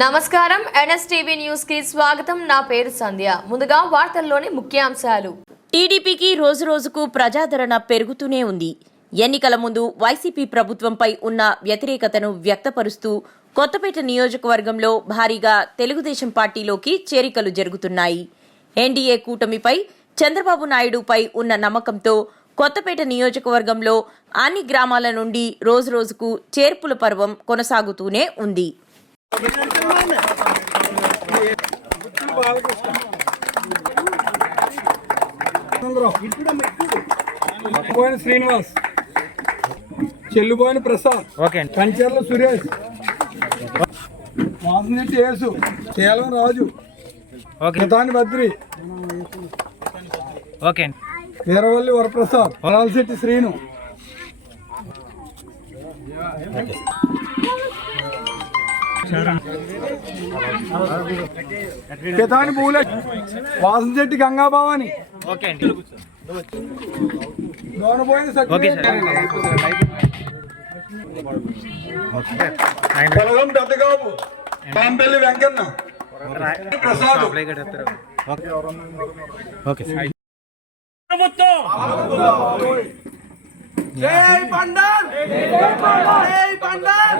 నమస్కారం. ఎన్ఎస్టీవీ న్యూస్కి స్వాగతం. నా పేరు సంధ్య. ముందుగా వార్తల్లోని ముఖ్యాంశాలు. టీడీపీకి రోజు రోజుకు ప్రజాదరణ పెరుగుతూనే ఉంది. ఎన్నికల ముందు వైసీపీ ప్రభుత్వంపై ఉన్న వ్యతిరేకతను వ్యక్తపరుస్తూ కొత్తపేట నియోజకవర్గంలో భారీగా తెలుగుదేశం పార్టీలోకి చేరికలు జరుగుతున్నాయి. ఎన్డీఏ కూటమిపై చంద్రబాబు నాయుడుపై ఉన్న నమ్మకంతో కొత్తపేట నియోజకవర్గంలో అన్ని గ్రామాల నుండి రోజురోజుకు చేర్పుల పర్వం కొనసాగుతూనే ఉంది. పోయిన శ్రీనివాస్ చెల్లుపోయిన ప్రసాద్ ఓకే కంచెర్ల సురేష్ వాసనెట్టి యేసు కేలం రాజు ఓకే. మితాని బద్రి ఓకే వీరవల్లి వరప్రసాద్ పొలాలశెట్టి శ్రీను. పితాని పూలే. వాసనశెట్టి గంగాభవాని. ఓకే అండి. పొలం పెద్దగాబు పాంపల్లి వెంకన్న. ప్రసాద్. అప్లై కడతారు ఓకే. జై పండాల్ జై పండాల్